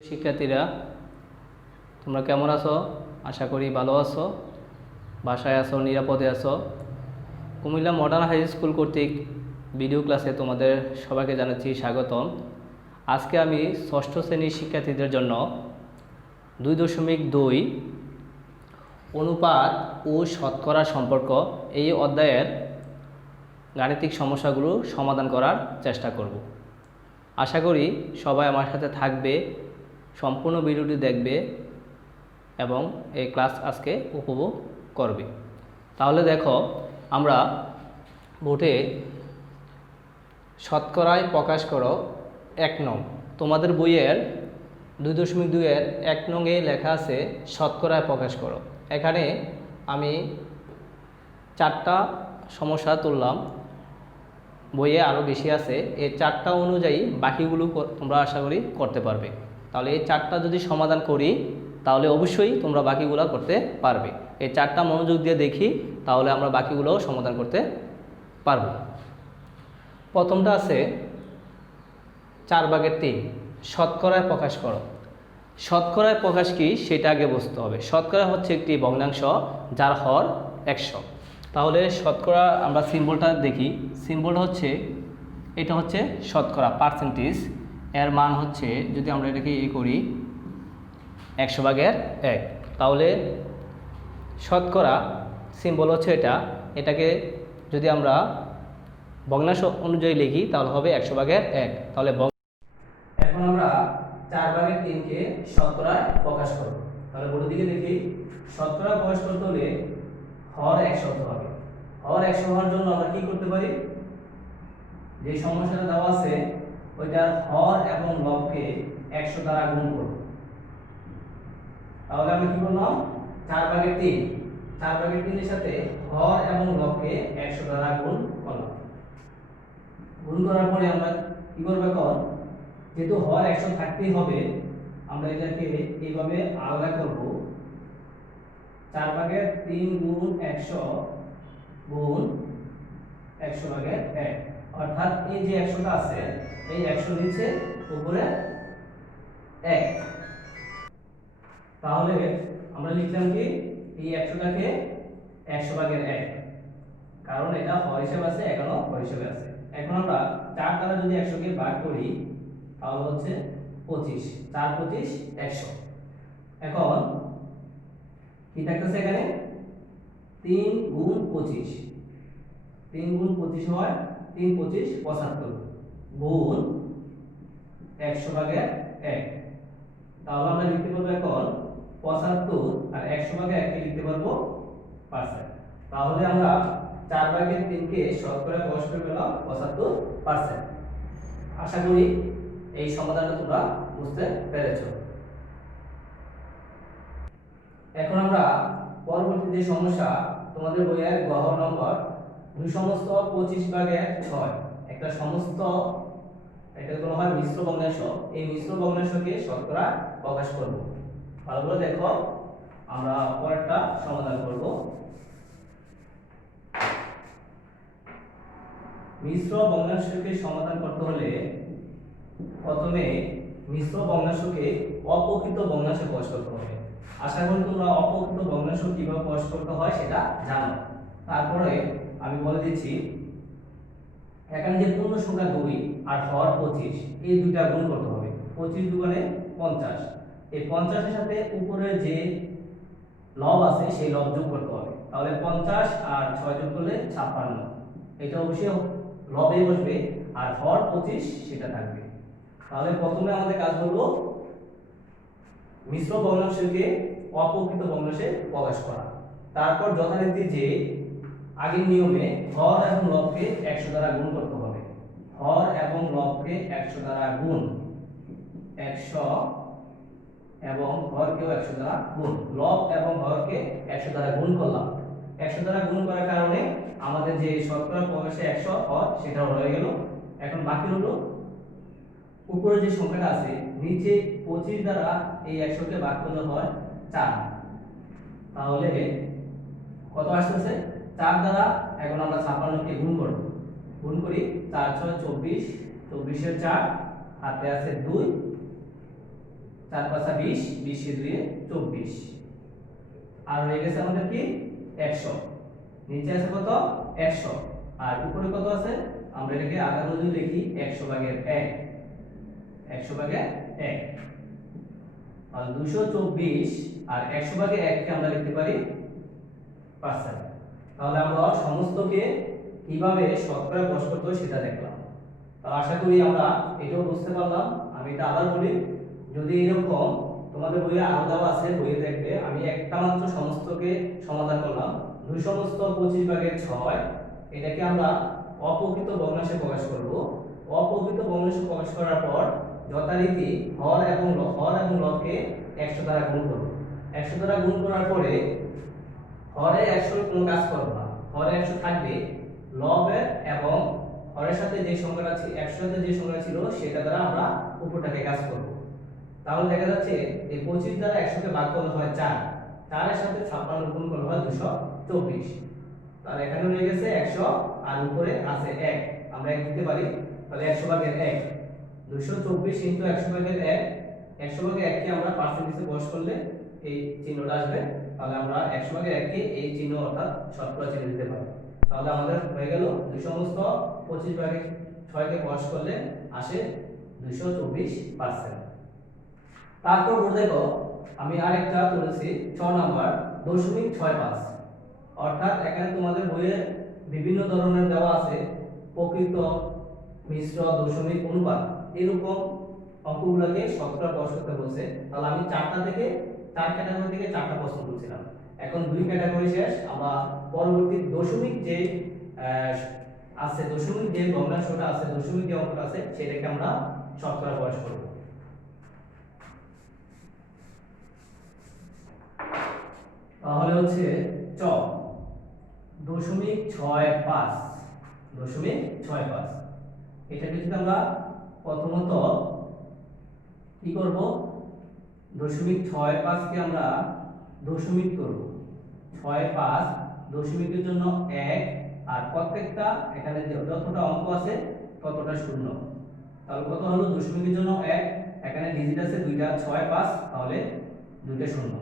শিক্ষার্থীরা তোমরা কেমন আছো? আশা করি ভালো আছো, বাসায় আছো, নিরাপদে আছো। কুমিল্লা মডার্ন হাই স্কুল কর্তৃক ভিডিও ক্লাসে তোমাদের সবাইকে জানাচ্ছি স্বাগতম। আজকে আমি ষষ্ঠ শ্রেণীর শিক্ষার্থীদের জন্য 2.2 অনুপাত ও শতকরা সম্পর্ক এই অধ্যায়ের গাণিতিক সমস্যাগুলো সমাধান করার চেষ্টা করব। আশা করি সবাই আমার সাথে থাকবে, সম্পূর্ণ ভিডিওটি দেখবে এবং এই ক্লাস আজকে উপভোগ করবে। তাহলে দেখো, আমরা বোর্ডে শতকরায় প্রকাশ করো 1 নং, তোমাদের বইয়ের 2.2 এর 1 নংয়ে লেখা আছে শতকরায় প্রকাশ করো। এখানে আমি 4টা সমস্যা তুললাম, বইয়ে আরও বেশি আছে। এই 4টা অনুযায়ী বাকিগুলো তোমরা আশা করি করতে পারবে। তাহলে এই 4টা যদি সমাধান করি তাহলে অবশ্যই তোমরা বাকিগুলো করতে পারবে। এই 4টা মনোযোগ দিয়ে দেখি, তাহলে আমরা বাকিগুলোও সমাধান করতে পারব। প্রথমটা আছে 4/3 শতকরায় প্রকাশ করো। শতকরায় প্রকাশ কি সেটা আগে বুঝতে হবে। শতকরা হচ্ছে একটি ভগ্নাংশ যার হর 100। তাহলে শতকরা আমরা সিম্বলটা দেখি। সিম্বলটা হচ্ছে, এটা হচ্ছে শতকরা পার্সেন্টেজ, এর মান হচ্ছে, যদি আমরা এটাকে করি 100/1। তাহলে শতকরা সিম্বল হচ্ছে এটাকে যদি আমরা ভগ্নাংশ অনুযায়ী লিখি তাহলে হবে 100/1। তাহলে এখন আমরা 4/3কে শতকরায় প্রকাশ করব। তাহলে বড় দিকে দেখি, শতকরা প্রকাশ করতে হলে হর 100 হতে হবে। হর 100 হওয়ার জন্য আমরা কি করতে পারি, যে সমস্যাটা দেওয়া আছে ওইটার হর এবং লবকে 100 দ্বারা গুণ করব। তাহলে আমরা কি করলাম, 4/3 4/3 এর সাথে হর এবং লবকে 100 দ্বারা গুণ করলাম। গুণ করার পরে আমরা কি করব, এখন যেহেতু হর 100 থাকতেই হবে, আমরা এটাকে এইভাবে আলাদা করব। 4/3 গুণ 100 গুণ 100/1, অর্থাৎ এই যে 100টা আছে এই 100 নিচে উপরে 1। তাহলে আমরা লিখলাম কি, এই 100টাকে 100/1, কারণ এটা হর হিসেবে আছে, এখানেও হর হিসেবে আছে। এখন আমরা 4 দ্বারা যদি 100কে ভাগ করি তাহলে হচ্ছে 25। 4 25 100। এখন কি থাকতেছে এখানে, 3 গুণ 25। 3 গুণ 25 হয় 3 25 75 গুণ 100/1। তাহলে আমরা লিখতে পারবো এখন 75, আর 100/1 লিখতে পারবো পার্সেন্ট। তাহলে আমরা 4/3কে শতকরা প্রকাশ করে পেলাম 75%। আশা করি এই সমাধানটা তোমরা বুঝতে পেরেছো। এখন আমরা পরবর্তী যে সমস্যা, তোমাদের বইয়ের গ নম্বর 2/25/6 একটা সমস্ত, এটাকে বলা হয় মিশ্র ভগ্নাংশ। এই মিশ্র ভগ্নাংশকে শতকরা প্রকাশ করব। ভালো করে দেখো, আমরা পরেরটা সমাধান করব। মিশ্র ভগ্নাংশকে সমাধান করতে হলে প্রথমে মিশ্র ভগ্নাংশকে অপ্রকৃত ভগ্নাংশে প্রকাশ করতে হবে। আশা করি তোমরা অপ্রকৃত ভগ্নাংশ কিভাবে প্রকাশ করতে হয় সেটা জানো। তারপরে আমি বলে দিচ্ছি, এখানে যে পূর্ণ সংখ্যা 2 আর হর 25, এই দুইটা গুণ করতে হবে। 25 দুগুণে 50। এই 50 এর সাথে উপরে যে লব আছে সেই লব যোগ করতে হবে। তাহলে 50 আর 6 যোগ করলে 56। এটা অবশ্যই লবে বসবে, আর হর 25 সেটা থাকবে। তাহলে প্রথমে আমাদের কাজ হলো মিশ্র ভগ্নাংশকে অপ্রকৃত ভগ্নাংশে প্রকাশ করা। তারপর যথারীতি যে আগের নিয়মে হর এবং লবকে 100 দ্বারা গুণ করতে হবে। হর এবং লবকে 100 দ্বারা গুণ, 100 এবং হরকেও 100 দ্বারা গুণ। লব এবং হরকে 100 দ্বারা গুণ করলাম। 100 দ্বারা গুণ করার কারণে আমাদের যে শতকরা প্রকাশে 100 হর সেটা হয়ে গেল। এখন বাকি হলো উপরে যে সংখ্যাটা আছে নিচে 25 দ্বারা এই 100কে ভাগ করলে হয় 4। তাহলে কত আসছে, 4 দ্বারা এখন আমরা 56কে গুণ করব। গুণ করি, 4 6 24, 24 এর 4 হাতে আছে 2, 4 5 20, 20 কে 2 24, আর রয়ে গেছে আমাদের কি 100। নিচে আছে কত 100, আর উপরে কত আছে আমরা এটাকে আলাদা যদি লিখি 100 ভাগের 1, 100 ভাগের 1, আর 224 আর 100 ভাগের 1 কে আমরা লিখতে পারি পার্সেন্ট। তাহলে আমরা সমস্তকে কিভাবে শতকরা প্রকাশ করতে হয় সেটা দেখলাম। তো আশা করি আমরা এটাও বুঝতে পারলাম। আমি এটা আবার বলি, যদি এরকম তোমাদের বইয়ে আরো দেওয়া আছে, বইয়ে দেখবে আমি একটা মাত্র সমস্তকে সমাধান করলাম 2 সমস্ত 25 ভাগের 6, এটাকে আমরা অপ্রকৃত ভগ্নাংশে প্রকাশ করব। অপ্রকৃত ভগ্নাংশে প্রকাশ করার পর যথারীতি হর এবং লবকে 100 দ্বারা গুণ করব। 100 দ্বারা গুণ করার পরে হরে 100 কোনো কাজ করব না, হরে 100 থাকবে, লবের এবং হরের সাথে যে সংখ্যাটা ছিল 100 সাথে যে সংখ্যা ছিল সেটা দ্বারা আমরা উপরটাকে কাজ করব। তাহলে দেখা যাচ্ছে এই 25 দ্বারা 100 কে ভাগ করলে হয় 4, 4 এর সাথে 56 গুণ করলে হয় 224। তাহলে এখানে রয়ে গেছে 100 আর উপরে আছে 1, আমরা 1 দিতে পারি। তাহলে 100 ভাগের 1, 224 ইনটু 100 ভাগের 1, 100 ভাগের 1 কে আমরা পার্সেন্টেজে প্রকাশ করলে এই চিহ্নটা আসবে। তাহলে আমরা 100 ভাগের 1 কে এই চিহ্ন অর্থাৎ শতকরা চিহ্ন দিতে পারি। তাহলে আমাদের হয়ে গেল 2 সমস্ত 25 ভাগের 6 কে প্রকাশ করলে আসে 224%। তারপর দেখো আমি আরেকটা তুলেছি 6 নাম্বার 0.65, অর্থাৎ এখানে তোমাদের বইয়ে বিভিন্ন ধরনের দেওয়া আছে প্রকৃত, মিশ্র, দশমিক, অনুপাত, এরকম অঙ্কগুলোকে শতকরা প্রকাশ করতে বলছে। তাহলে আমি 4 ক্যাটাগরি থেকে 4টা প্রশ্ন তুলছিলাম। এখন 2 ক্যাটাগরি শেষ, আমরা পরবর্তী দশমিক যে আছে, দশমিক যে ভগ্নাংশটা আছে, দশমিক যে অঙ্কটা আছে সেটাকে আমরা শতকরা প্রকাশ করব। তাহলে হচ্ছে 0.65, এটাকে যদি আমরা প্রথমত কি করব, 0.65 কে আমরা দশমিক করব। 65 দশমিকের জন্য 1, আর প্রত্যেকটা এখানে যতটা অঙ্ক আছে ততটা শূন্য। তাহলে কত হলো, দশমিকের জন্য 1, এখানে ডিজিট আছে দুইটা 6 5, তাহলে দুইটা শূন্য।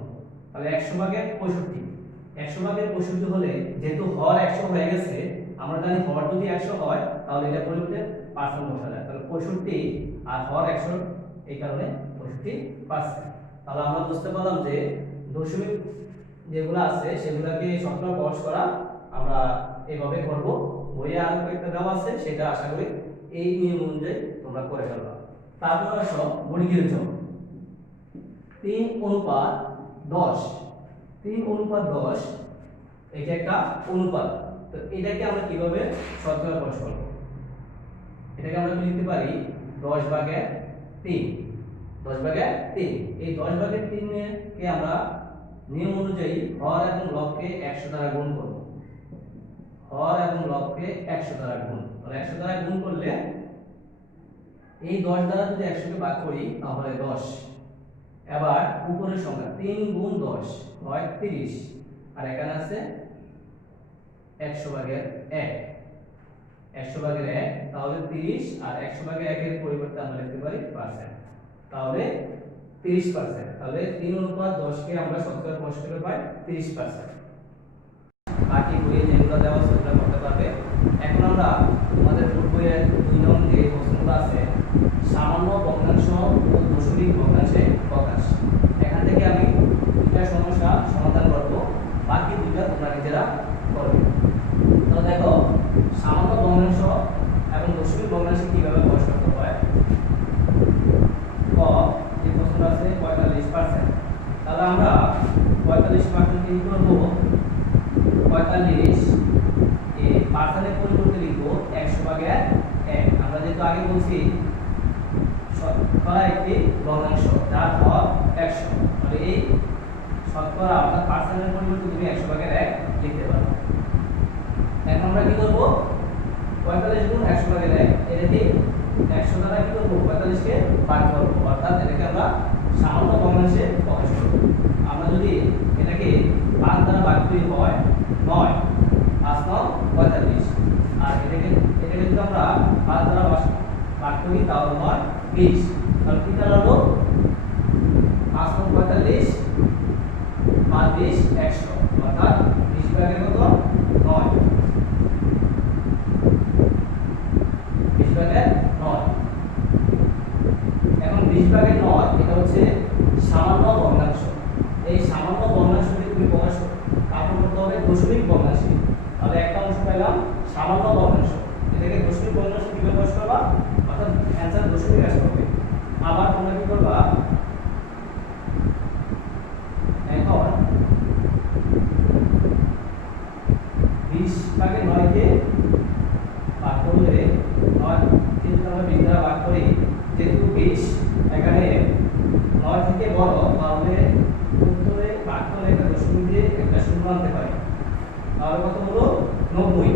তাহলে 100 ভাগের 65, 100 ভাগের 65 হলে যেহেতু হর 100 হয়ে গেছে, আমরা জানি হর যদি 100 হয় তাহলে এটা পরিবর্তে পার্সেন্ট বসা যায়। তাহলে 65 আর হর 100, এই কারণে 65%। তাহলে আমরা বুঝতে পারলাম যে দশমিক যেগুলো আছে সেগুলোকে শতকরা প্রকাশ করা আমরা এইভাবে করব। বইয়ে আরো একটা দেওয়া আছে, সেটা আশা করি এই নিয়ম অনুযায়ী তোমরা করে ফেলবা। তারপর আসো বর্গীয় জ 3:10, 3:10, এটা একটা অনুপাত। তো এটাকে আমরা কিভাবে শতকরা প্রকাশ করব, এটাকে আমরা লিখতে পারি 10 ভাগের 3, 10 ভাগের 3। এই 10 ভাগের 3 কে আমরা নিয়ম অনুযায়ী হর এবং লবকে 100 দ্বারা গুণ করব। হর এবং লবকে 100 দ্বারা গুণ, তাহলে 100 দ্বারা গুণ করলে এই 10 দ্বারা যদি 100 কে ভাগ করি তাহলে 10। এবার উপরের সংখ্যা 3 গুণ 10 হয় 30, আর এখানে আছে 100 ভাগের 1, 100 ভাগের 1, তাহলে 30, আর 100 ভাগের 1 এর পরিবর্তে আমরা লিখতে পারি পার্সেন্ট, তাহলে 30%। তাহলে 3:10 কে আমরা শতকরা প্রকাশ করে পাই 30%। বাকি বইয়ে যেগুলো দেওয়া আছে সেগুলো করতে পারবে। এখন আমরা আমাদের বোর্ড বইয়ের 2 নং যে প্রশ্নগুলো আছে, সামান্য ভগ্নাংশ ও দশমিক ভগ্নাংশে প্রকাশ, এখান থেকে আমি দুইটা সমস্যা সমাধান করব, বাকি দুইটা তোমরা নিজেরা করবে। তো দেখো সামান্য ভগ্নাংশ এবং দশমিক ভগ্নাংশে কিভাবে প্রকাশ করতে হয়। ক যে প্রশ্নটা আছে 45%, তাহলে আমরা 45% কি করব, 45 এ পার্সেন্টের পরিবর্তে লিখব 100 ভাগের 1। আমরা যেহেতু আগে বলছি শতকরা একটি ভগ্নাংশ যার হর 100, তাহলে এই শতকরা অর্থাৎ পার্সেন্টের পরিবর্তে তুমি 100 ভাগের 1 লিখতে পারো। এখন আমরা কি করব, 45 গুণ 100 ভাগের 1, এটাকে 100 দ্বারা কি করব, 45 কে ভাগ করব, অর্থাৎ এটাকে আমরা সামান্য ভগ্নাংশে প্রকাশ করব। আমরা যদি এটাকে 5 দ্বারা ভাগ করি হয় 9, 5 9 45, আর এটাকে যদি আমরা 5 দ্বারা ভাগ করি তাহলে হয় 20। তাহলে কি দাঁড়ালো 20 100 অর্থাৎ 20 ভাগে কত 9, 20 ভাগে 9। এখন 20 ভাগে 9 এটা হচ্ছে সামান্য ভগ্নাংশ। এই সামান্য ভগ্নাংশকে তুমি প্রকাশ করতে হবে দশমিক ভগ্নাংশে। তাহলে একটা অংশ পেলাম সামান্য ভগ্নাংশ, এটাকে দশমিক ভগ্নাংশে কিভাবে প্রকাশ করবা, অর্থাৎ অ্যানসার দশমিক আসতে হবে। আবার তোমরা কি করবা, এখন 20 ভাগে 9 কে ভাগ করলে 9 কিন্তু আমরা 20 দ্বারা ভাগ করি, যেহেতু 20 এখানে 9 থেকে বড়, তাহলে উত্তরে ভাগ করলে একটা দশমিক দিয়ে একটা শূন্য আনতে পারি। তাহলে কত হলো 90।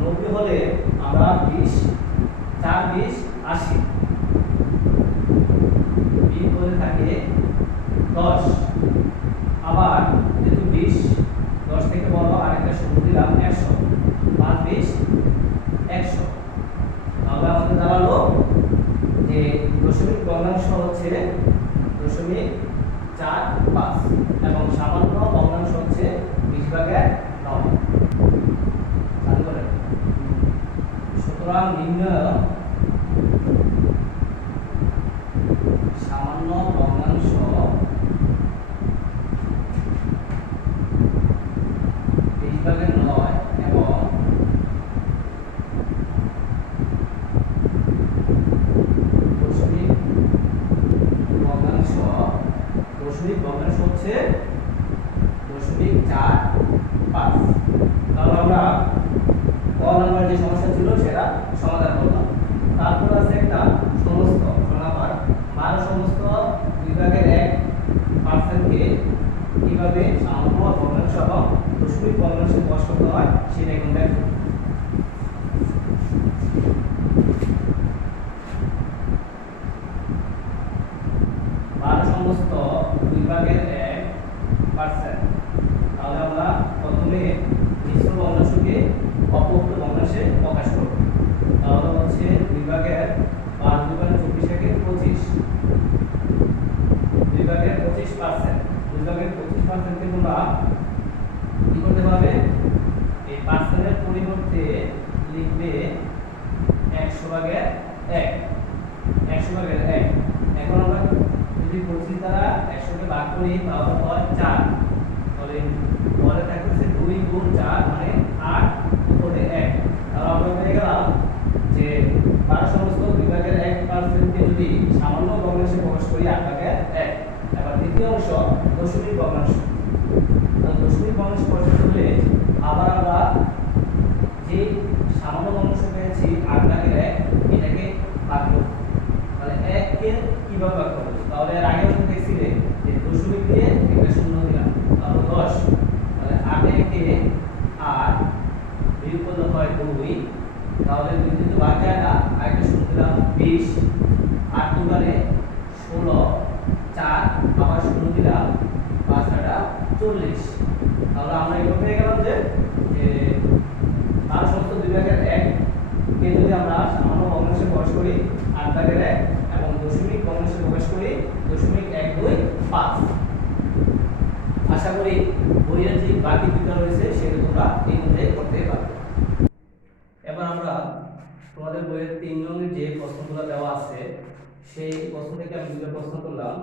90 হলে আমরা 20 4 20 80 বিয়োগ করে থাকে 10। আবার যেহেতু 20 10 থেকে বড়, আরেকটা শূন্য দিলাম 100, 5 20 100। তাহলে আমাদের দাঁড়ালো যে দশমিক ভগ্নাংশ হচ্ছে 0.45 এবং সামান্য ভগ্নাংশ হচ্ছে 20 ভাগে 9। সুতরাং নির্ণয় সামান্য ভগ্নাংশ 20 ভাগে 9 এবং দশমিক ভগ্নাংশ হচ্ছে 0.45। তাহলে আমরা ক নাম্বার যে সমস্যা ছিল সেটা সমাধান করলাম। তারপর আছে একটা সমস্ত নাম্বার 12 সমস্ত 2 ভাগের 1% কে কিভাবে সামান্য ভগ্নাংশ এবং দশমিক ভগ্নাংশে প্রকাশ করতে হয় সেটা এখন দেখো। 12 সমস্ত 2 ভাগের 1%। তাহলে আমরা প্রথমে মিশ্র ভগ্নাংশকে অপোক্ত ভগ্নাংশে প্রকাশ করব। তাহলে হচ্ছে 2 ভাগের 12 2 ভাগের 24 একে 25, 2 ভাগের 25%। 2 ভাগের 25% কে তোমরা কি করতে পারবে, এই পার্সেন্টের পরিবর্তে লিখবে 100 ভাগের 1, 100 ভাগের 1। এখন আমরা যদি 25 দ্বারা 100 কে ভাগ করি তাহলে হয় 4। তাহলে পরে থাকতেছে 2 গুণ 4 মানে 8 উপরে 1। তাহলে আমরা পেয়ে গেলাম যে 12 সমস্ত 2 ভাগের 1% কে যদি সামান্য ভগ্নাংশে প্রকাশ করি 8 ভাগের 1। এবার দ্বিতীয় অংশ দশমিক ভগ্নাংশ। তাহলে দশমিক ভগ্নাংশে প্রকাশ করলে আবার আমরা যে সামান্য ভগ্নাংশ পেয়েছি 8 ভাগের 1 এটাকে ভাগ করব। তাহলে 1 কে কিভাবে ভাগ করব, তাহলে এর আগে আমরা দেখছিলে যে দশমিক দিয়ে একটা শূন্য দিলাম, তাহলে 10। তাহলে 8 কে 8 বিয়োগ করলে হয় 2। তাহলে 2 দিয়ে ভাগ যায় না, আরেকটা শূন্য দিলাম 20। 8 দুবারে 16, 4 আবার শূন্য দিলাম 5 8 40। তাহলে আমরা এটা পেয়ে গেলাম যে 12 সমস্ত 2 ভাগের 1 কে যদি আমরা সামান্য ভগ্নাংশে প্রকাশ করি 8 ভাগের 1 এবং দশমিক ভগ্নাংশে প্রকাশ করি 0.125। আশা করি বইয়ের যে বাকি দুটো রয়েছে সেটা তোমরা এই অনুযায়ী করতে পারবে। এবার আমরা তোমাদের বইয়ের 3 নং যে প্রশ্নগুলো দেওয়া আছে সেই প্রশ্ন থেকে আমি দুটো প্রশ্ন করলাম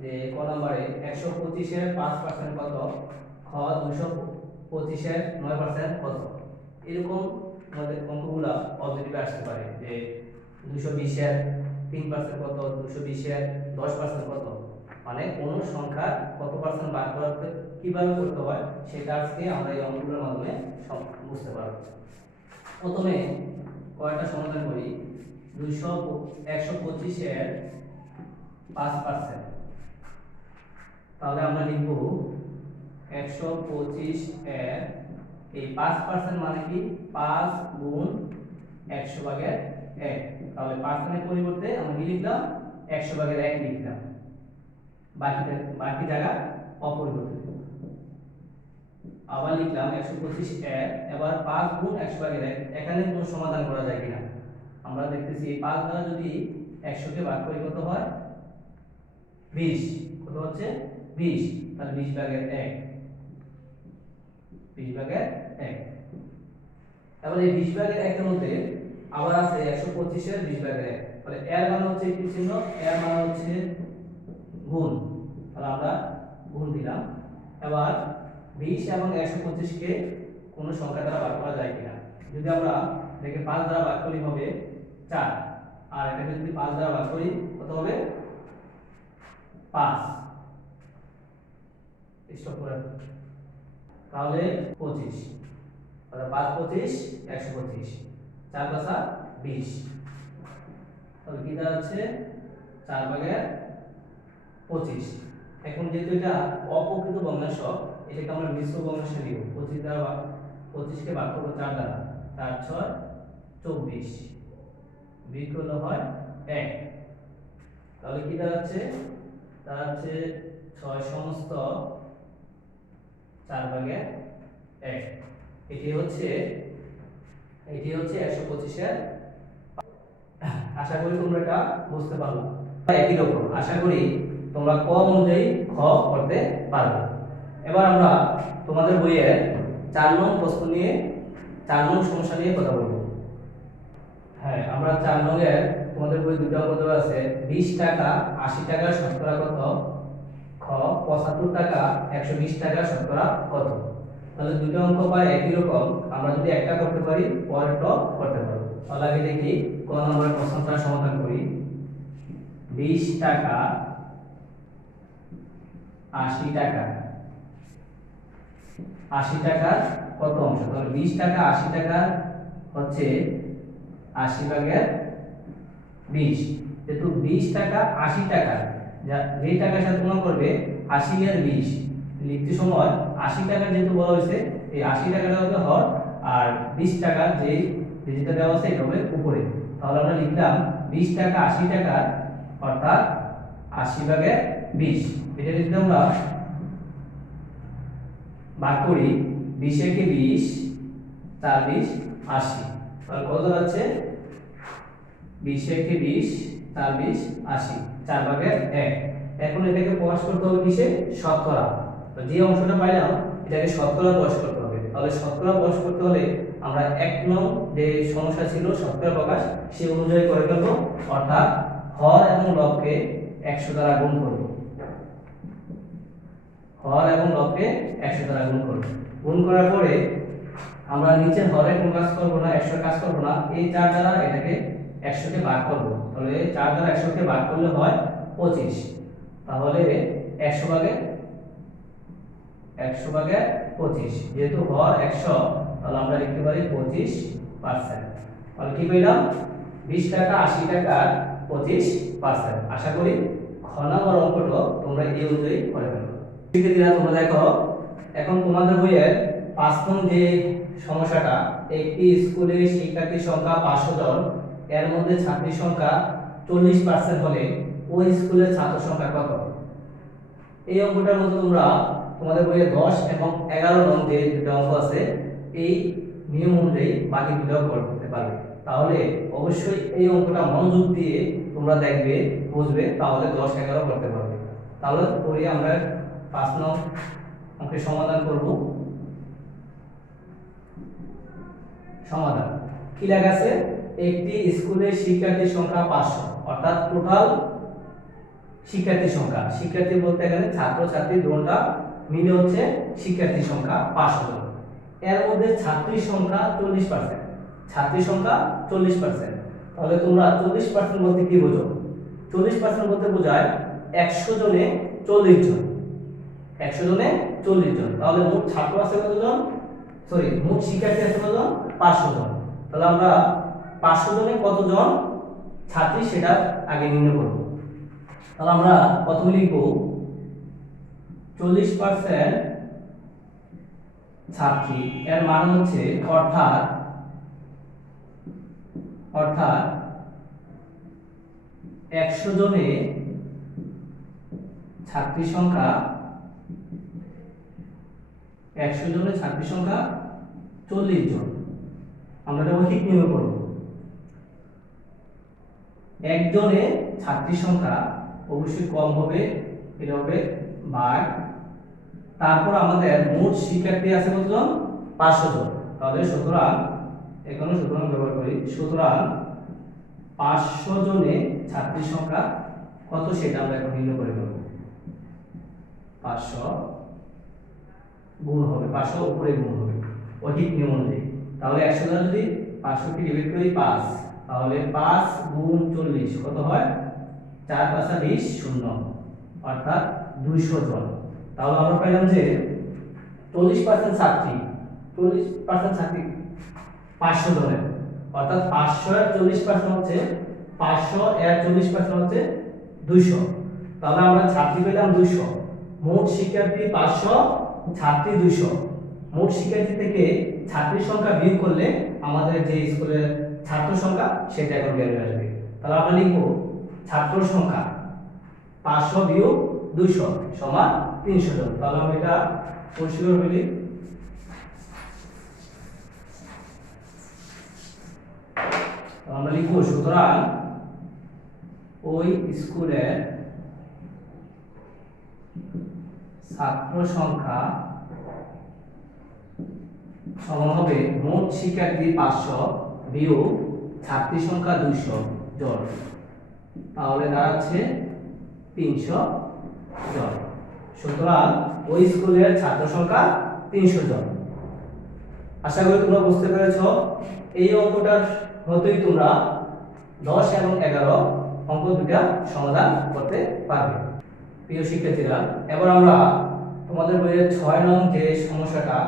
যে ক নম্বরে 125 এর 5% কত, খ 225 এর 9% কত। এরকম আমাদের অঙ্কগুলো অবজেক্টিভে আসতে পারে যে 220 এর 3% কত, 220 এর 10% কত, মানে কোন সংখ্যার কত পার্সেন্ট বার করতে কিভাবে করতে হয় সেটা আজকে আমরা এই অঙ্কগুলোর মাধ্যমে বুঝতে পারব। প্রথমে কয়টা সমাধান করি। 125 এর 5%, তাহলে আমরা লিখব 125 এর এই 5% মানে কি 5 গুণ 100 ভাগের 1। তাহলে পার্সেন্টের পরিবর্তে আমরা কি লিখলাম 100 ভাগের 1 লিখলাম, বাকি জায়গা অপরিবর্তিত। আবার লিখলাম 125 এর এবার 5 গুণ 100 ভাগের 1। এখানে কোনো সমাধান করা যায় কিনা আমরা দেখতেছি। 5 দ্বারা যদি 100 কে ভাগ করি কত হয় 20, কত হচ্ছে 20। তাহলে 20 ভাগের 1 20/1। এবার এই 20/1 এর মধ্যে আবার আছে 125 এর 20/1। তাহলে এর মানে হচ্ছে কি চিহ্ন, এর মানে হচ্ছে গুণ, তাহলে আমরা গুণ দিলাম। এবার 20 এবং 125 কে কোন সংখ্যা দ্বারা ভাগ করা যায় কিনা, যদি আমরা এটাকে 5 দ্বারা ভাগ করি হবে 4, আর এটাকে যদি 5 দ্বারা ভাগ করি কত হবে 5। স্টপ করে তাহলে 25, তাহলে 5 25 125, 4 5 20, তাহলে কি দাঁড়াচ্ছে 4/25। এখন যেহেতু এটা অপ্রকৃত ভগ্নাংশ, এটাকে আমরা মিশ্র ভগ্নাংশ নিব। 25 দ্বারা 25 কে ভাগ করব 4 দ্বারা, 4 6 24, বিয়োগ হয় 1, তাহলে কি দাঁড়াচ্ছে 6 সমস্ত 4/1। এটি হচ্ছে 125 এর। আশা করি তোমরা এটা বুঝতে পারলো। একই রকম আশা করি তোমরা ক অনুযায়ী খ করতে পারবে। এবার আমরা তোমাদের বইয়ের 4 নং প্রশ্ন নিয়ে 4 নং সমস্যা নিয়ে কথা বলবো। হ্যাঁ, আমরা 4 নং এর তোমাদের বই দুটো অঙ্ক দেওয়া আছে। 20 টাকা 80 টাকার শতকরা কত, খ 75 টাকা 120 টাকার শতকরা কত। তাহলে দুটো অঙ্ক পায় একই রকম, আমরা যদি একটা করতে পারি পরেরটা করতে পারি। তাহলে আগে দেখি ক নম্বরের প্রশ্নটা সমাধান করি। 20 টাকা 80 টাকা, 80 টাকার কত অংশ, তাহলে 20 টাকা 80 টাকা হচ্ছে 80/20। যেহেতু 20 টাকা 80 টাকা, যে টাকার সাথে তুলনা করবে 80 এর 20, লিখতে সময় 80 টাকা যেহেতু বলা হয়েছে, এই 80 টাকাটা হবে হর, আর 20 টাকা যে যেটা দেওয়া আছে এটা হবে উপরে। তাহলে আমরা লিখলাম 20 টাকা 80 টাকা অর্থাৎ 80/20। এটা যদি আমরা ভাগ করি 20 একে 20, 4 20 80, তাহলে কত দাঁড়াচ্ছে 20 একে 20, 4 20 80, 4/1। এখন এটাকে প্রকাশ করতে হবে কিসে, শতকরা। তো যে অংশটা পাইলাম এটাকে শতকরা প্রকাশ করতে হবে। তাহলে শতকরা প্রকাশ করতে হলে আমরা 1 নং যে সমস্যা ছিল শতকরা প্রকাশ, সেই অনুযায়ী করে ফেলব, অর্থাৎ হর এবং লবকে 100 দ্বারা গুণ করব। হর এবং লবকে 100 দ্বারা গুণ করব। গুণ করার পরে আমরা নিচে হরে কোন কাজ করব না, 100 কাজ করব না, এই 4 দ্বারা এটাকে 100 কে ভাগ করব। তাহলে 4 দ্বারা 100 কে ভাগ করলে হয় 25। তাহলে 100/25, যেহেতু হর 100, তাহলে আমরা লিখতে পারি 25%। তাহলে কি পেলাম 20 টাকা 80 টাকার 25%। আশা করি খ নম্বর অঙ্কটা তোমরা এই অনুযায়ী করে ফেলবে। শিক্ষার্থীরা তোমরা দেখো, এখন তোমাদের বইয়ের 5 নং যে সমস্যাটা, একটি স্কুলে শিক্ষার্থীর সংখ্যা 500 জন, এর মধ্যে ছাত্রীর সংখ্যা 40% হলে ওই স্কুলের ছাত্র সংখ্যা কত। এই অঙ্কটার মধ্যে তোমরা তোমাদের বইয়ে 10 এবং 11 নং যে দুটো অঙ্ক আছে, এই নিয়ম অনুযায়ী বাকি দুটো করতে পারবে। তাহলে অবশ্যই এই অঙ্কটা মনোযোগ দিয়ে তোমরা দেখবে, বুঝবে, তাহলে 10 11 করতে পারবে। তাহলে পরে আমরা 5 নং অঙ্কের সমাধান করব। সমাধান কি লেখা আছে, একটি স্কুলের শিক্ষার্থীর সংখ্যা 500, অর্থাৎ টোটাল শিক্ষার্থী সংখ্যা, শিক্ষার্থী বলতে এখানে ছাত্র ছাত্রী দুটোটা মিলে হচ্ছে শিক্ষার্থী সংখ্যা 500 জন। এর মধ্যে ছাত্রীর সংখ্যা 40%, ছাত্রীর সংখ্যা 40%। তাহলে তোমরা 40% বলতে কি বোঝো, 40% বলতে বোঝায় 100 জনে 40 জন, 100 জনে 40 জন। তাহলে মোট ছাত্র আছে কতজন, সরি মোট শিক্ষার্থী আছে কতজন, 500 জন। তাহলে আমরা 500 জনে কতজন ছাত্রী সেটা আগে নির্ণয় করব। তাহলে আমরা প্রথমে লিখব 40% ছাত্রী, এর মান হচ্ছে অর্থাৎ 100 জনে ছাত্রী সংখ্যা, 100 জনের ছাত্রী সংখ্যা 40 জন। আমরা এটা ঠিক নির্ণয় করব। একজনে ছাত্রী সংখ্যা অবশ্যই কম হবে, এটা হবে ভাগ, তারপর আমাদের মোট শিক্ষার্থী আছে কতজন, 500 জন। তাহলে সুতরাং এখানে সুতরাং ব্যবহার করি, সুতরাং 500 জনে ছাত্রীর সংখ্যা কত সেটা আমরা এখন নির্ণয় করে নেব। 500 গুণ হবে, 500 উপরে গুণ হবে অধিক নিয়ম অনুযায়ী। তাহলে 100 দ্বারা যদি 500 কে ডিভাইড করি 5, তাহলে 5 গুণ 40 কত হয়? 4 5 20 শূন্য, অর্থাৎ 200 জন। তাহলে আমরা পেলাম যে 40% ছাত্রী, 40% ছাত্রী 500 জনের, অর্থাৎ 500 এর 40% হচ্ছে 500 এর 40% হচ্ছে 200। তাহলে আমরা ছাত্রী পেলাম 200, মোট শিক্ষার্থী 500, ছাত্রী 200। মোট শিক্ষার্থী থেকে ছাত্রীর সংখ্যা বিয়োগ করলে আমাদের যে স্কুলের ছাত্র সংখ্যা সেটা এখন বের হয়ে আসবে। তাহলে আমরা লিখব ছাত্র সংখ্যা 500 বিয়োগ 200 সমান 300 জন। তাহলে আমরা এটা পরিষ্কার করে লিখি। আমরা লিখব সুতরাং ওই স্কুলের ছাত্র সংখ্যা সমান হবে মোট শিক্ষার্থী 500 বিয়োগ ছাত্রী সংখ্যা 200 জন, তাহলে দাঁড়াচ্ছে 300 জন। সুতরাং ওই স্কুলের ছাত্র সংখ্যা 300 জন। আশা করি তোমরা বুঝতে পেরেছো। এই অঙ্কটার মতোই তোমরা 10 এবং 11 অঙ্ক দুটা সমাধান করতে পারবে। প্রিয় শিক্ষার্থীরা, এবার আমরা তোমাদের বইয়ের 6 নং যে সমস্যাটা,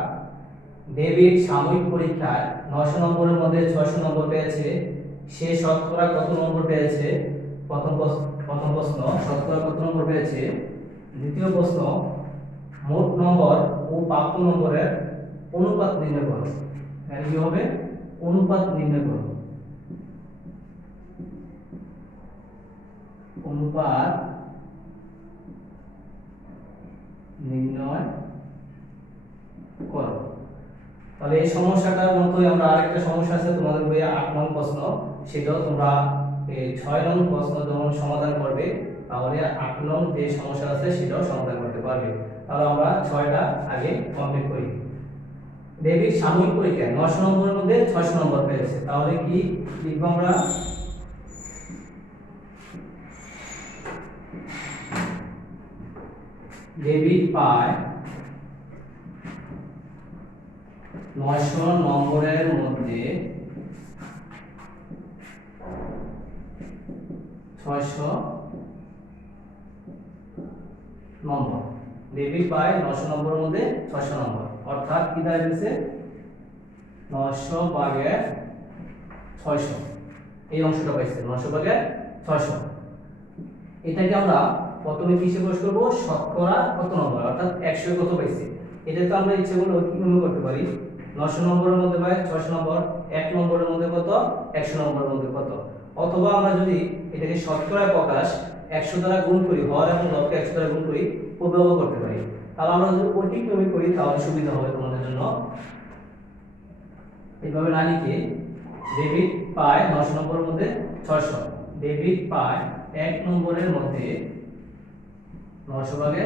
ডেভিড সাময়িক পরীক্ষায় 900 নম্বরের মধ্যে 600 নম্বর পেয়েছে, সে শতকরা কত নম্বর পেয়েছে? প্রথম প্রশ্ন শতকরা কত নম্বর পেয়েছে। দ্বিতীয় প্রশ্ন মোট নম্বর ও প্রাপ্ত নম্বরের অনুপাত নির্ণয় করো। এর কি হবে? অনুপাত নির্ণয় করো। অনুপাত নির্ণয় করো। তাহলে এই সমস্যাটার মতোই আমরা আরেকটা সমস্যা আছে তোমাদের বইয়ে 8 নং প্রশ্ন, সেটাও তোমরা এই 6 নং প্রশ্ন যখন সমাধান করবে তাহলে 8 নং যে সমস্যা আছে সেটাও সমাধান করতে পারবে। তাহলে আমরা 6টা আগে কমপ্লিট করি। ডেভিড সাময়িক পরীক্ষায় 900 নম্বরের মধ্যে 600 নম্বর পেয়েছে, তাহলে কি লিখব আমরা? ডেভিড পায় 900 নম্বরের মধ্যে 600 নম্বর। ডেভিড পায় 900 নম্বরের মধ্যে 600 নম্বর, অর্থাৎ কি দাঁড়িয়েছে? 900 ভাগের 600, এই অংশটা পাইছে 900 ভাগের 600। এটাকে আমরা প্রথমে কিসে প্রকাশ করব? শতকরা কত নম্বর, অর্থাৎ 100 কত পাইছে। এটা তো আমরা ইচ্ছে করলে কিভাবে করতে পারি? 900 নম্বরের মধ্যে পাই 600 নম্বর, 1 নম্বরের মধ্যে কত, 100 নম্বরের মধ্যে কত। অথবা আমরা যদি এটাকে শতকরা প্রকাশ 100 দ্বারা গুণ করি, হর এবং লবকে 100 দ্বারা গুণ করি, প্রয়োগ করতে পারি। তাহলে আমরা যদি প্রতিক্রমে করি তাহলে সুবিধা হবে তোমাদের জন্য। এইভাবে না লিখে ডেভিড পায় 900 নম্বরের মধ্যে 600, ডেভিড পায় 1 নম্বরের মধ্যে 900 ভাগে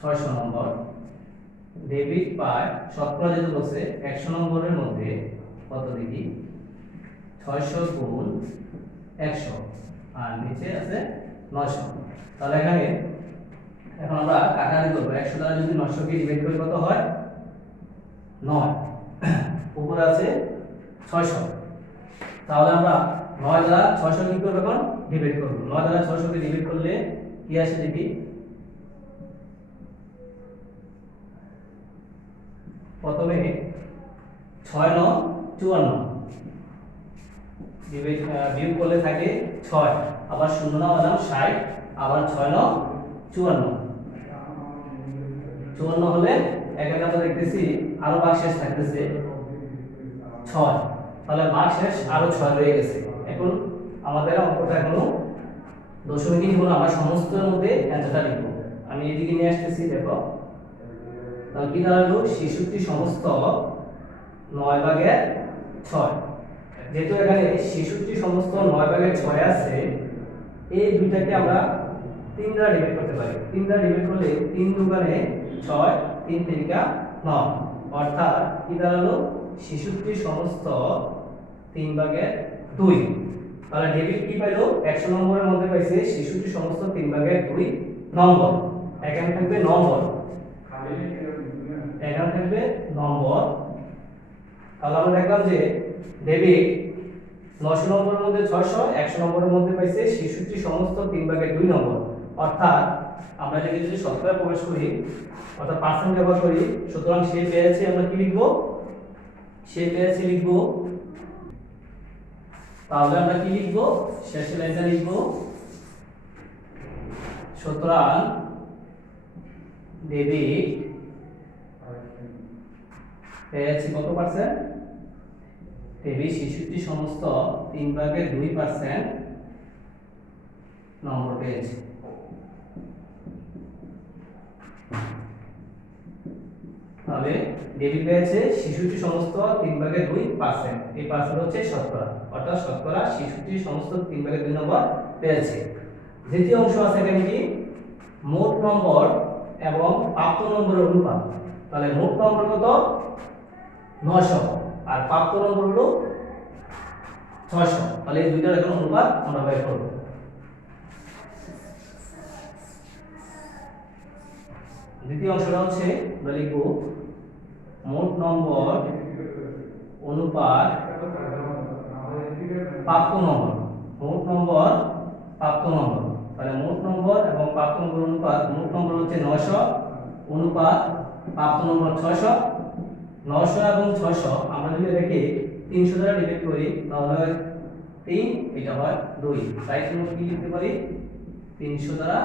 600 নম্বর, ডেভিড পায় শতকরা যেটা বলছে 100 নম্বরের মধ্যে কত দেখি? 600 গুণ 100, আর নিচে আছে 900। তাহলে এখানে এখন আমরা কাটাকাটি করব। 100 দ্বারা যদি 900 কে ডিভাইড করি কত হয়? 9, উপরে আছে 600। তাহলে আমরা 9 দ্বারা 600 কি করব? এখন ডিভাইড করব। 9 দ্বারা 600 কে ডিভাইড করলে কি আসে দেখি? প্রথমে 6 9 54, বিয়োগ করলে থাকে 6, আবার 0 না হলাম 60, আবার 6 9 54, 54 হলে এখানে আমরা দেখতেছি আরো ভাগশেষ থাকতেছে 6, তাহলে ভাগশেষ আরো 6 রয়ে গেছে। এখন আমাদের অঙ্কটা এখনো দশমিক গুণ আমরা সমস্তের মধ্যে অ্যান্সারটা লিখব। আমি এদিকে নিয়ে আসতেছি, দেখো। তাহলে কি দাঁড়ালো? 66 সমস্ত 9 ভাগের 6। যেহেতু এখানে 66 সমস্ত 9 ভাগের 6 আছে, এই দুইটাকে আমরা 3 দ্বারা ডিভাইড করতে পারি। 3 দ্বারা ডিভাইড করলে 3 দুগুণে 6, 3 তিরিকা 9, অর্থাৎ কি দাঁড়ালো 66 সমস্ত 3/2। তাহলে ডেভিড কি পাইলো 100 নম্বরের মধ্যে পাইছে 66 সমস্ত 3/2 নম্বর। এখানে থাকবে নম্বর, এখানে থাকবে নম্বর। তাহলে আমরা দেখলাম যে ডেভিড 900 নম্বরের মধ্যে 600, 100 নম্বরের মধ্যে পাইছে 66 সমস্ত 3/2 নম্বর। অর্থাৎ আমরা এটাকে যদি শতকরা প্রকাশ করি অর্থাৎ পার্সেন্ট ব্যবহার করি, সুতরাং সে পেয়েছে আমরা কি লিখব, সে পেয়েছে লিখব। তাহলে আমরা কি লিখব, শেষে লাইনটা লিখব সুতরাং ডেভিড পেয়েছে কত পার্সেন্ট, ডেভিড 66 সমস্ত 3/2% নম্বর পেয়েছে। তাহলে ডেভিড পেয়েছে 66 সমস্ত 3/2%। এই পার্সেন্ট হচ্ছে শতকরা, অর্থাৎ শতকরা 66 সমস্ত 3/2 নম্বর পেয়েছে। দ্বিতীয় অংশ আছে এখানে কি মোট নম্বর এবং প্রাপ্ত নম্বরের অনুপাত। তাহলে মোট নম্বর কত 900 আর প্রাপ্ত নম্বর হলো 600। তাহলে এই দুইটার এখন অনুপাত আমরা বের করব। দ্বিতীয় অংশটা হচ্ছে আমরা লিখব মোট নম্বর অনুপাত প্রাপ্ত নম্বর, মোট নম্বর প্রাপ্ত নম্বর। তাহলে মোট নম্বর এবং প্রাপ্ত নম্বর অনুপাত, মোট নম্বর হচ্ছে 900 অনুপাত প্রাপ্ত নম্বর 600। 900 এবং 600 আমরা যদি এটাকে 300 দ্বারা ডিভাইড করি তাহলে 3, এটা হয় 2। তাই আমরা কি লিখতে পারি 300 দ্বারা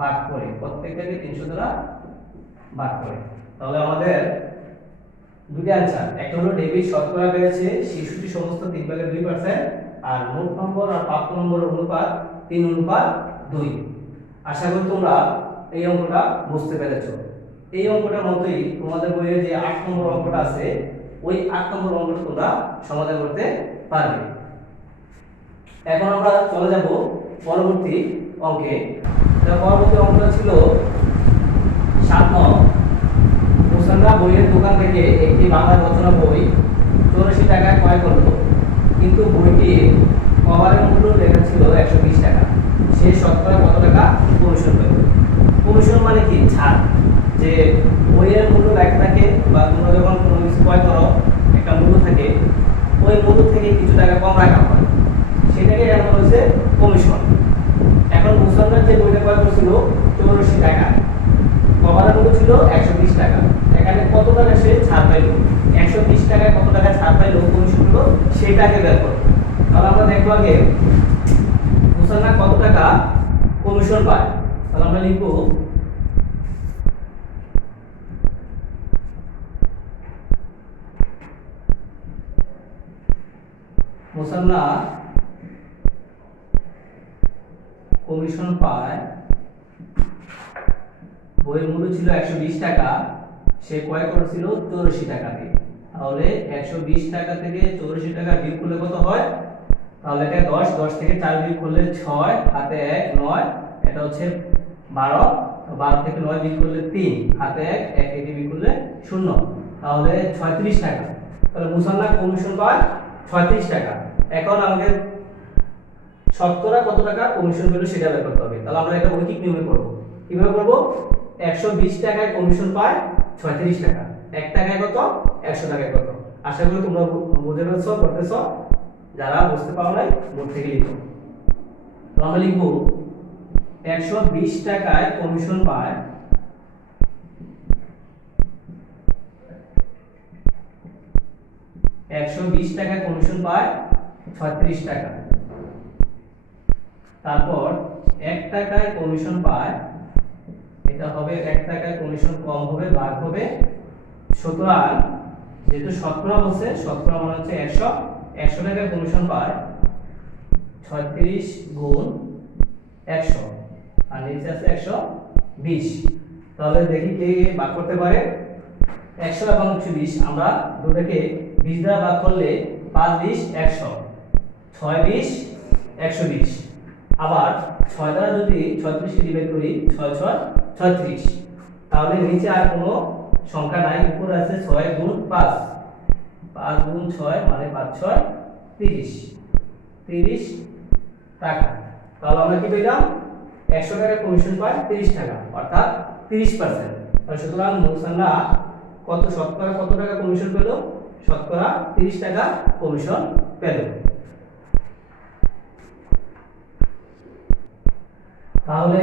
ভাগ করে, প্রত্যেকটাকে 300 দ্বারা ভাগ করে। তাহলে আমাদের দুটো অ্যানসার, একটা হলো ডেভিড শতকরা পেয়েছে 66 সমস্ত 3/2% আর মোট নম্বর আর প্রাপ্ত নম্বরের অনুপাত 3:2। আশা করি তোমরা এই অঙ্কটা বুঝতে পেরেছো। এই অঙ্কটার মতোই তোমাদের বইয়ে যে 8 নম্বর অঙ্কটা আছে ওই 8 নম্বর অঙ্কটা তোমরা সমাধান করতে পারবে। এখন আমরা চলে যাব পরবর্তী অঙ্কে। পরবর্তী অঙ্কটা ছিল 7 নং। মুসান্না বইয়ের দোকান থেকে একটি বাংলা রচনা বই 84 টাকায় ক্রয় করলো, কিন্তু বইটির কভারের মূল্য লেখা ছিল 120 টাকা। সে শতকরা কত টাকা কমিশন পেল? কমিশন মানে কি ছাড়, যে বইয়ের মূল্য লেখা থাকে বা তোমরা যখন কোনো কিছু ক্রয় করো একটা মূল্য থাকে, ওই মূল্য থেকে কিছু টাকা কম রাখা হয়, সেটাকে এমন হচ্ছে কমিশন। এখন মুসান্নার যে বইটা ক্রয় করেছিল 84 টাকা, কভারের মূল্য ছিল 120 টাকা, এখানে কত টাকা সে ছাড় পাইলো? 120 টাকায় কত টাকা ছাড় পাইলো কমিশন হলো সেটাকে বের করো। তাহলে আমরা দেখব আগে মুসান্না কত টাকা কমিশন পায়। তাহলে আমরা লিখব মুসান্না কমিশন পায়, বইয়ের মূল্য ছিল 120 টাকা, সে ক্রয় করেছিল 84 টাকা দিয়ে। তাহলে 120 টাকা থেকে 84 টাকা বিয়োগ করলে কত হয়? তাহলে এটা 10, 10 থেকে 4 বিয়োগ করলে 6, হাতে 1, 9, এটা হচ্ছে 12, তো 12 থেকে 9 বিয়োগ করলে 3, হাতে 1, 1 থেকে বিয়োগ করলে 0, তাহলে 36 টাকা। তাহলে মুসান্না কমিশন পায় 36 টাকা। এখন আমাদের শতকরা কত টাকা কমিশন পেল সেটা বের করতে হবে। তাহলে আমরা এটা ঐকিক নিয়মে করব। কিভাবে করব? 120 টাকায় কমিশন পায় 36 টাকা, 1 টাকায় কত, 100 টাকায় কত। আশা করি তোমরা বুঝে ফেলছো, করতেছো। যারা বুঝতে পারো নাই বোর্ড থেকে লিখো। তো আমরা লিখব 120 টাকায় কমিশন পায় 120 টাকায় কমিশন পায় 36 টাকা। তারপর 1 টাকায় কমিশন পায়, এটা হবে 1 টাকায় কমিশন কম হবে, ভাগ হবে। সুতরাং যেহেতু শতকরা বলছে, শতকরা মানে হচ্ছে 100, 100 টাকায় কমিশন পায় 36 গুণ 100 আর নিচে আছে 120। তাহলে দেখি কে ভাগ করতে পারে। 100 এবং 120 আমরা দুটোকে 20 দ্বারা ভাগ করলে 5 20 100, 6 20 120। আবার 6 দ্বারা যদি 36 কে ডিভাইড করি 6 6 36, তাহলে নিচে আর কোনো সংখ্যা নাই, উপরে আছে 6 গুণ 5, 5 গুণ 6 মানে 5 6 30, 30 টাকা। তাহলে আমরা কি পেলাম, 100 টাকা কমিশন পাই 30 টাকা, অর্থাৎ 30%। তাহলে সুতরাং মুহসানা কত শতকরা কত টাকা কমিশন পেল, শতকরা 30 টাকা কমিশন পেল। তাহলে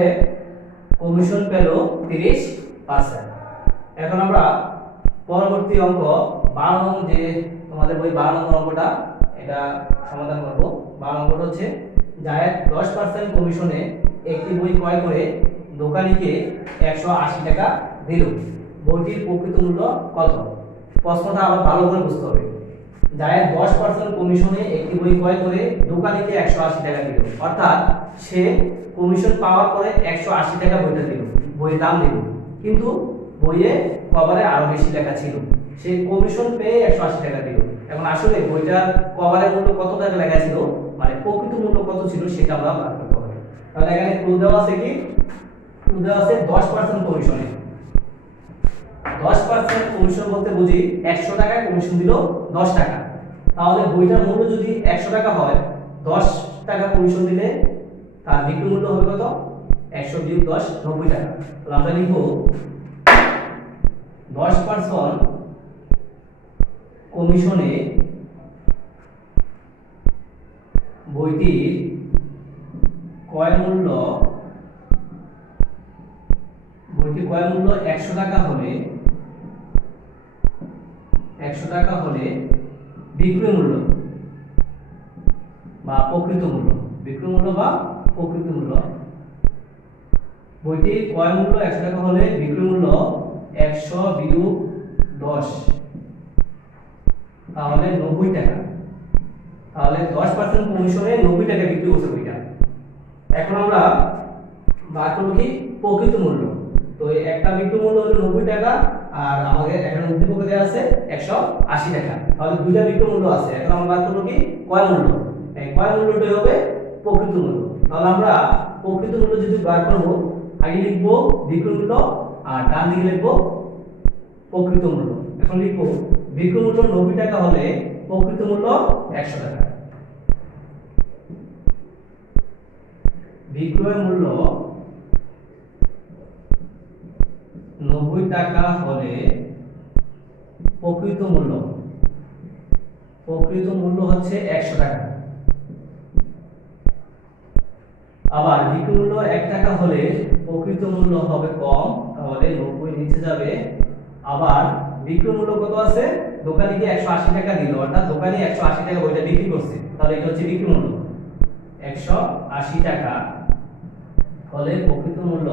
কমিশন পেল 30%। এখন আমরা পরবর্তী অঙ্ক 12 নং, যে তোমাদের বই 12 নং অঙ্কটা, এটা সমাধান করব। 12 অঙ্কটা হচ্ছে জায়েদ 10% কমিশনে একটি বই ক্রয় করে দোকানিকে 180 টাকা দিল, বইটির প্রকৃত মূল্য কত? প্রশ্নটা আবার ভালো করে বুঝতে হবে। জায়েদ 10% কমিশনে একটি বই ক্রয় করে দোকানিকে 180 টাকা দিল, অর্থাৎ সে কমিশন পাওয়ার পরে 180 টাকা বইটা দিল, বইয়ের দাম দিল, কিন্তু বইয়ে কভারে আরো বেশি লেখা ছিল, সে কমিশন পেয়ে 180 টাকা দিল। এখন আসলে বইটার কভারের মূল্য কত টাকা লেখা ছিল, মানে প্রকৃত মূল্য কত ছিল সেটা আমরা বার করতে হবে। তাহলে এখানে ক্লু দেওয়া আছে কি, ক্লু দেওয়া আছে 10% কমিশনে। 10% কমিশন বলতে বুঝি 100 টাকা কমিশন দিল 10 টাকা, তাহলে বইটার মূল্য যদি 100 টাকা হয়, 10 টাকা কমিশন দিলে তার বিক্রি মূল্য হবে কত, 100 বিয়োগ 10 90 টাকা। তাহলে আমরা লিখব 10% কমিশনে বইটির ক্রয় মূল্য 100 টাকা হলে, 100 টাকা হলে বিক্রয় মূল্য বা প্রকৃত মূল্য, বিক্রয় মূল্য বা প্রকৃত মূল্য, বইটির ক্রয় মূল্য 100 টাকা হলে বিক্রয় মূল্য 100 বিয়োগ 10, তাহলে 90 টাকা। তাহলে 10% কমিশনে 90 টাকা বিক্রি করছে বইটা। এখন আমরা বার করব কি, প্রকৃত মূল্য। তো একটা বিক্রি মূল্য হলো 90 টাকা, আর আমাদের এখানে উদ্দীপকে দেওয়া আছে 180 টাকা, তাহলে দুইটা বিক্রি মূল্য আছে। এখন আমরা বার করব কি, ক্রয় মূল্য। এই ক্রয় মূল্যটাই হবে প্রকৃত মূল্য। তাহলে আমরা প্রকৃত মূল্য যদি বার করব, আগে লিখব বিক্রয় মূল্য আর ডান দিকে লিখব প্রকৃত মূল্য। এখন লিখব বিক্রয় মূল্য 90 টাকা হলে প্রকৃত মূল্য 100 টাকা। বিক্রয় মূল্য 90 টাকা হলে প্রকৃত মূল্য হচ্ছে 100 টাকা। আবার বিক্রয় মূল্য 1 টাকা হলে প্রকৃত মূল্য হবে কম, তাহলে 90 নিচে যাবে। আবার বিক্রয় মূল্য কত আছে, দোকানিকে 180 টাকা দিল, অর্থাৎ দোকানি 180 টাকা বইটা বিক্রি করছে, তাহলে এটা হচ্ছে বিক্রয় মূল্য 180 টাকা হলে প্রকৃত মূল্য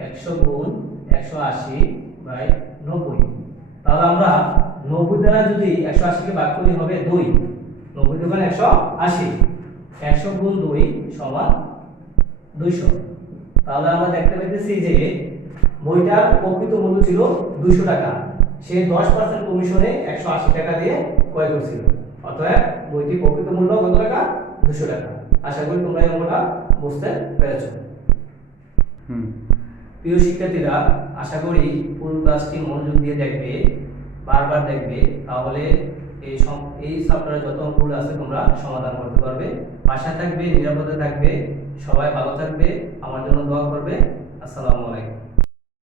100 গুণ 180 বাই 90। তাহলে আমরা 90 দ্বারা যদি 180 কে ভাগ করি হবে 2, 90 দোকান 180, 100 গুণ 2 সমান 200। তাহলে আমরা দেখতে পেতেছি যে বইটার প্রকৃত মূল্য ছিল 200 টাকা, সে 10% কমিশনে 180 টাকা দিয়ে ক্রয় করেছিল, অতএব বইটির প্রকৃত মূল্য কত টাকা, 200 টাকা। আশা করি তোমরা এই অঙ্কটা বুঝতে পেরেছো। প্রিয় শিক্ষার্থীরা, আশা করি পুরো ক্লাসটি মনোযোগ দিয়ে দেখবে, বারবার দেখবে, তাহলে এই চ্যাপ্টারে যত অঙ্কগুলো আছে তোমরা সমাধান করতে পারবে। বাসায় থাকবে, নিরাপদে থাকবে, সবাই ভালো থাকবে, আমার জন্য দোয়া করবে। আসসালামু আলাইকুম।